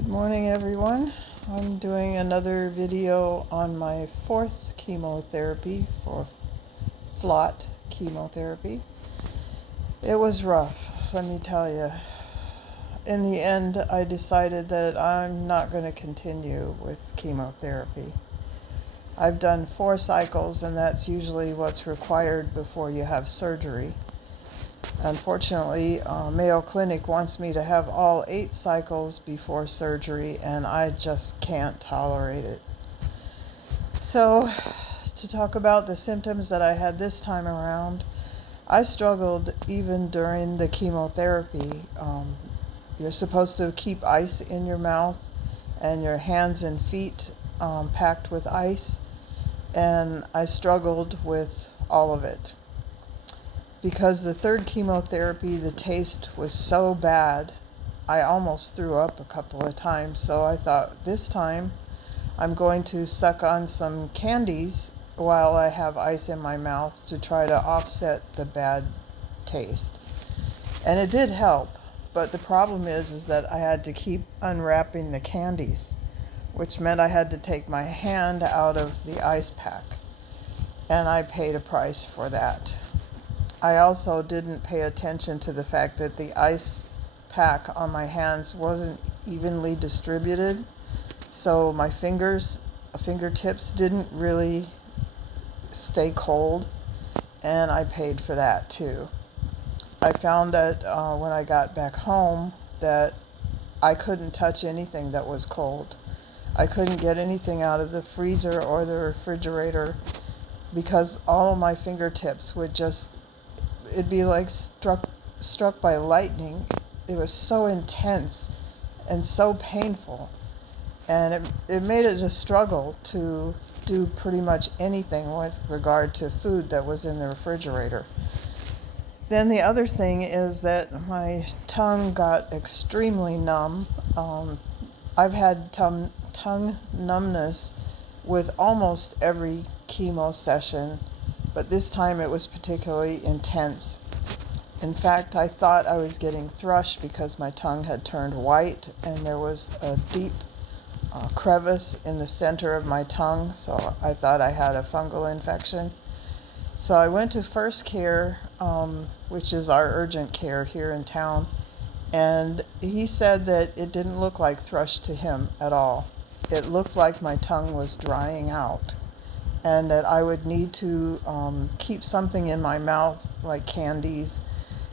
Good morning, everyone. I'm doing another video on my fourth chemotherapy for FLOT Chemotherapy. It was rough, let me tell you. In the end, I decided that I'm not going to continue with chemotherapy. I've done 4 cycles, and that's usually what's required before you have surgery. Unfortunately, Mayo Clinic wants me to have all 8 cycles before surgery, and I just can't tolerate it. So, to talk about the symptoms that I had this time around, I struggled even during the chemotherapy. You're supposed to keep ice in your mouth and your hands and feet packed with ice, and I struggled with all of it. Because the third chemotherapy, the taste was so bad, I almost threw up a couple of times. So I thought, this time I'm going to suck on some candies while I have ice in my mouth to try to offset the bad taste. And it did help, but the problem is that I had to keep unwrapping the candies, which meant I had to take my hand out of the ice pack. And I paid a price for that. I also didn't pay attention to the fact that the ice pack on my hands wasn't evenly distributed, so my fingertips didn't really stay cold, and I paid for that too. I found that when I got back home that I couldn't touch anything that was cold. I couldn't get anything out of the freezer or the refrigerator because all of my fingertips would just, it'd be like struck by lightning. It was so intense and so painful, and it made it a struggle to do pretty much anything with regard to food that was in the refrigerator. Then the other thing is that my tongue got extremely numb. I've had tongue numbness with almost every chemo session, but this time it was particularly intense. In fact, I thought I was getting thrush because my tongue had turned white and there was a deep crevice in the center of my tongue, so I thought I had a fungal infection. So I went to First Care, which is our urgent care here in town, and he said that it didn't look like thrush to him at all. It looked like my tongue was drying out, and that I would need to keep something in my mouth, like candies,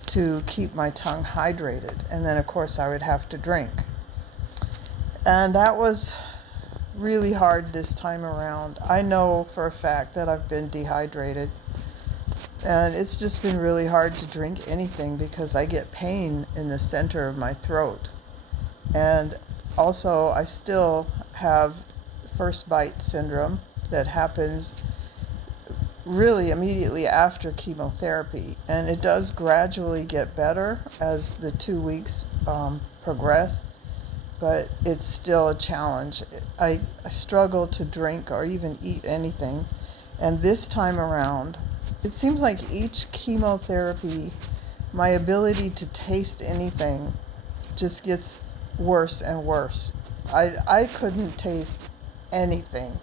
to keep my tongue hydrated. And then, of course, I would have to drink. And that was really hard this time around. I know for a fact that I've been dehydrated. And it's just been really hard to drink anything because I get pain in the center of my throat. And also, I still have first bite syndrome that happens really immediately after chemotherapy, and it does gradually get better as the 2 weeks progress, but it's still a challenge. I struggle to drink or even eat anything, and this time around, it seems like each chemotherapy, my ability to taste anything just gets worse and worse. I couldn't taste anything,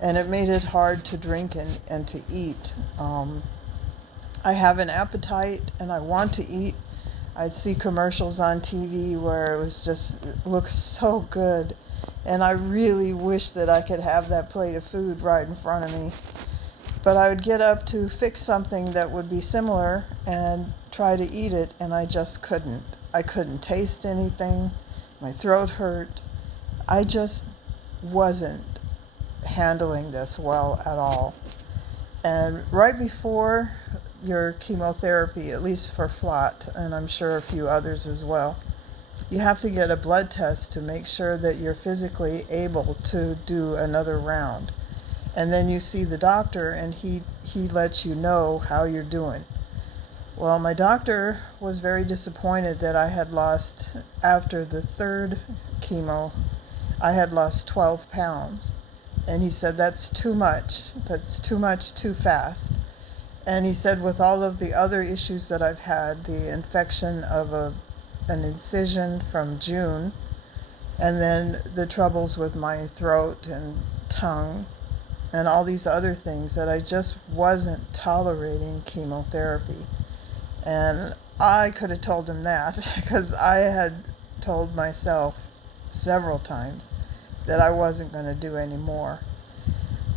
and it made it hard to drink and to eat. I have an appetite and I want to eat. I'd see commercials on TV where it was just, it looks so good, and I really wish that I could have that plate of food right in front of me. But I would get up to fix something that would be similar and try to eat it, and I just couldn't. I couldn't taste anything. My throat hurt. I just wasn't handling this well at all. And right before your chemotherapy, at least for FLOT, and I'm sure a few others as well, you have to get a blood test to make sure that you're physically able to do another round. And then you see the doctor, and he lets you know how you're doing. Well, my doctor was very disappointed that I had lost, after the third chemo, I had lost 12 pounds. And he said, that's too much. That's too much too fast. And he said, with all of the other issues that I've had, the infection of an incision from June, And then the troubles with my throat and tongue and all these other things that I just wasn't tolerating chemotherapy. And I could have told him that because I had told myself several times that I wasn't going to do any more.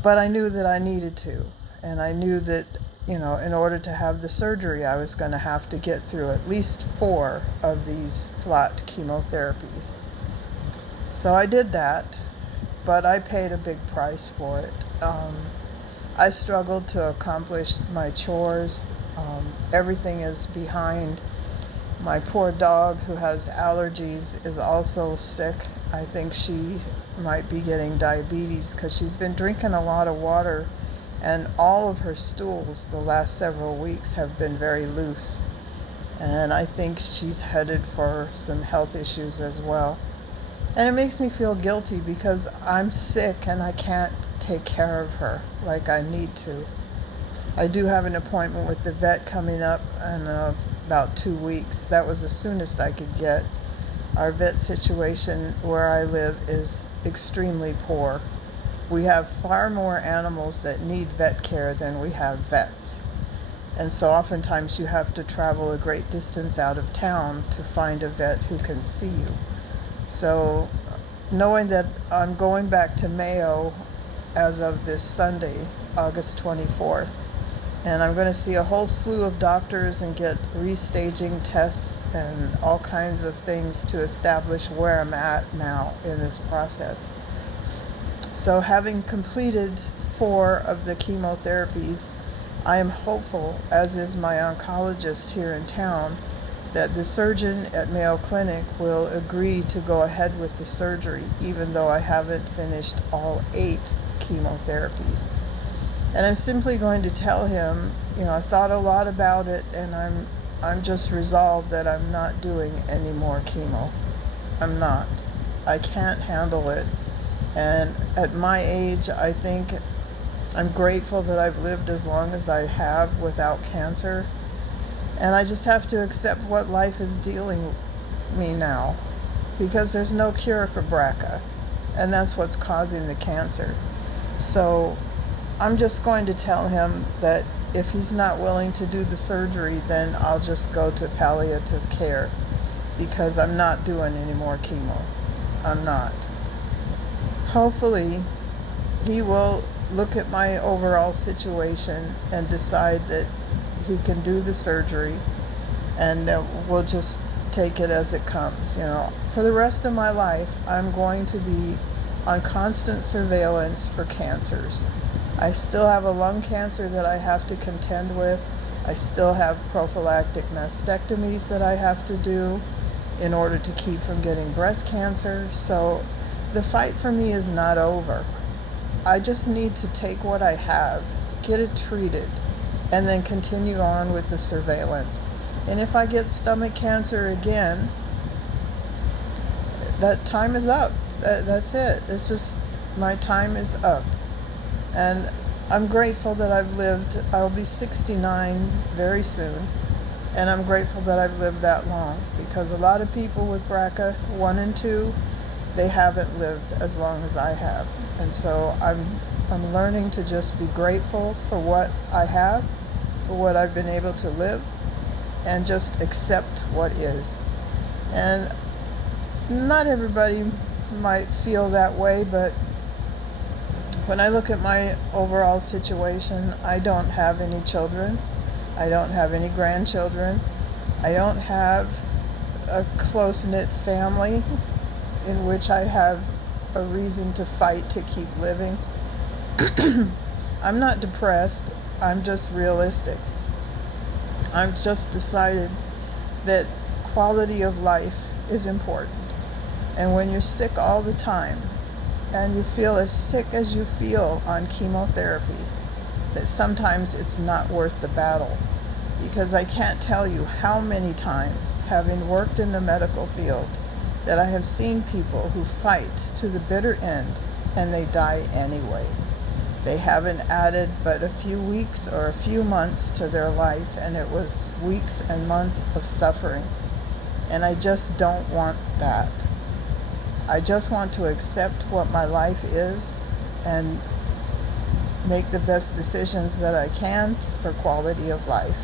But I knew that I needed to. And I knew that, in order to have the surgery, I was going to have to get through at least 4 of these FLOT chemotherapies. So I did that, but I paid a big price for it. I struggled to accomplish my chores. Everything is behind. My poor dog, who has allergies, is also sick. I think she might be getting diabetes because she's been drinking a lot of water, and all of her stools the last several weeks have been very loose. And I think she's headed for some health issues as well. And it makes me feel guilty because I'm sick and I can't take care of her like I need to. I do have an appointment with the vet coming up in about 2 weeks. That was the soonest I could get. Our vet situation where I live is extremely poor. We have far more animals that need vet care than we have vets. And so oftentimes you have to travel a great distance out of town to find a vet who can see you. So knowing that I'm going back to Mayo as of this Sunday, August 24th, and I'm going to see a whole slew of doctors and get restaging tests and all kinds of things to establish where I'm at now in this process. So having completed 4 of the chemotherapies, I am hopeful, as is my oncologist here in town, that the surgeon at Mayo Clinic will agree to go ahead with the surgery, even though I haven't finished all 8 chemotherapies. And I'm simply going to tell him, I thought a lot about it, and I'm just resolved that I'm not doing any more chemo. I'm not. I can't handle it. And at my age, I think I'm grateful that I've lived as long as I have without cancer. And I just have to accept what life is dealing me now, because there's no cure for BRCA, and that's what's causing the cancer. So I'm just going to tell him that if he's not willing to do the surgery, then I'll just go to palliative care, because I'm not doing any more chemo. I'm not. Hopefully, he will look at my overall situation and decide that he can do the surgery, and we'll just take it as it comes. For the rest of my life, I'm going to be on constant surveillance for cancers. I still have a lung cancer that I have to contend with. I still have prophylactic mastectomies that I have to do in order to keep from getting breast cancer. So the fight for me is not over. I just need to take what I have, get it treated, and then continue on with the surveillance. And if I get stomach cancer again, that time is up. That's it. It's just, my time is up. And I'm grateful that I've lived. I'll be 69 very soon. And I'm grateful that I've lived that long, because a lot of people with BRCA 1 and 2, they haven't lived as long as I have. And so I'm learning to just be grateful for what I have, for what I've been able to live, and just accept what is. And not everybody might feel that way, but when I look at my overall situation, I don't have any children. I don't have any grandchildren. I don't have a close-knit family in which I have a reason to fight to keep living. I'm not depressed. I'm just realistic. I've just decided that quality of life is important. And when you're sick all the time, and you feel as sick as you feel on chemotherapy, that sometimes it's not worth the battle. Because I can't tell you how many times, having worked in the medical field, that I have seen people who fight to the bitter end and they die anyway. They haven't added but a few weeks or a few months to their life, and it was weeks and months of suffering. And I just don't want that. I just want to accept what my life is and make the best decisions that I can for quality of life.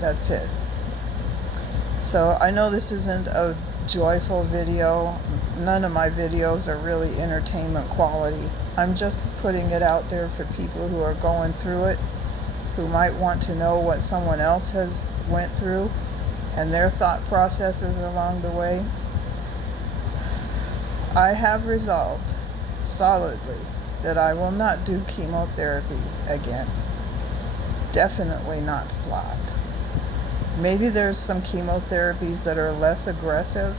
That's it. So I know this isn't a joyful video. None of my videos are really entertainment quality. I'm just putting it out there for people who are going through it, who might want to know what someone else has went through and their thought processes along the way. I have resolved solidly that I will not do chemotherapy again. Definitely not FLOT. Maybe there's some chemotherapies that are less aggressive.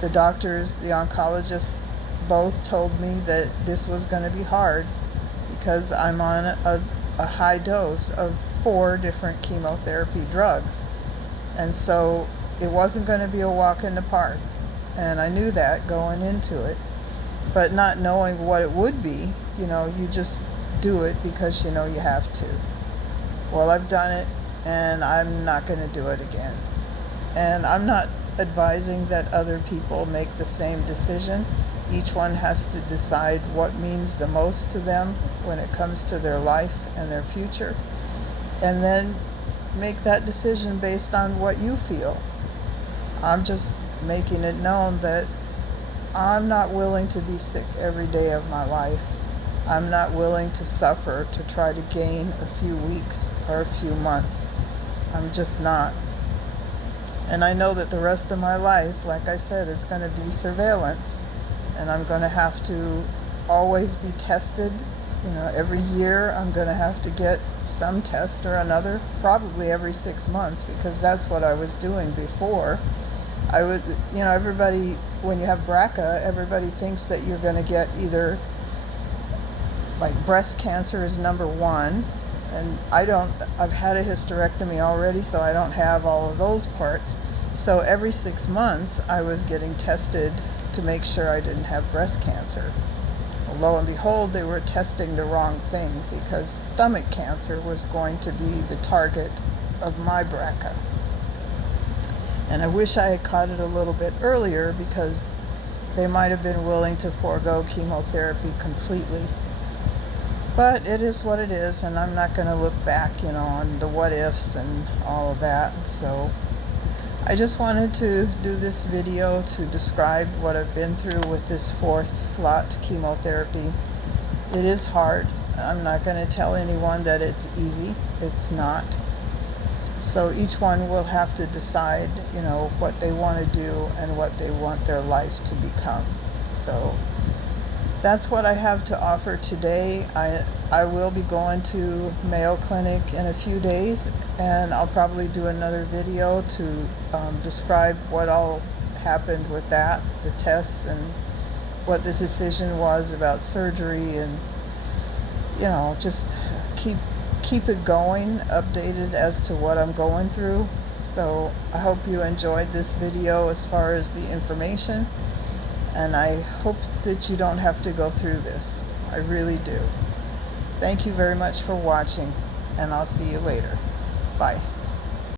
The doctors, the oncologists, both told me that this was going to be hard because I'm on a high dose of 4 different chemotherapy drugs. And so it wasn't going to be a walk in the park. And I knew that going into it. But not knowing what it would be, you just do it because you know you have to. Well, I've done it, and I'm not going to do it again. And I'm not advising that other people make the same decision. Each one has to decide what means the most to them when it comes to their life and their future, and then make that decision based on what you feel. I'm just making it known that I'm not willing to be sick every day of my life. I'm not willing to suffer to try to gain a few weeks or a few months. I'm just not. And I know that the rest of my life, like I said, is going to be surveillance. And I'm going to have to always be tested. Every year I'm going to have to get some test or another, probably every 6 months, because that's what I was doing before. I would, everybody, when you have BRCA, everybody thinks that you're going to get either, like, breast cancer is number 1, and I've had a hysterectomy already, so I don't have all of those parts. So every 6 months I was getting tested to make sure I didn't have breast cancer. Well, lo and behold, they were testing the wrong thing, because stomach cancer was going to be the target of my BRCA. And I wish I had caught it a little bit earlier, because they might have been willing to forego chemotherapy completely. But it is what it is, and I'm not going to look back, on the what ifs and all of that. So I just wanted to do this video to describe what I've been through with this 4th FLOT chemotherapy. It is hard. I'm not going to tell anyone that it's easy. It's not. So each one will have to decide, what they want to do and what they want their life to become. So that's what I have to offer today. I will be going to Mayo Clinic in a few days, and I'll probably do another video to describe what all happened with that, the tests, and what the decision was about surgery, and just keep it going, updated as to what I'm going through. So I hope you enjoyed this video as far as the information, and I hope that you don't have to go through this. I really do. Thank you very much for watching, and I'll see you later. Bye.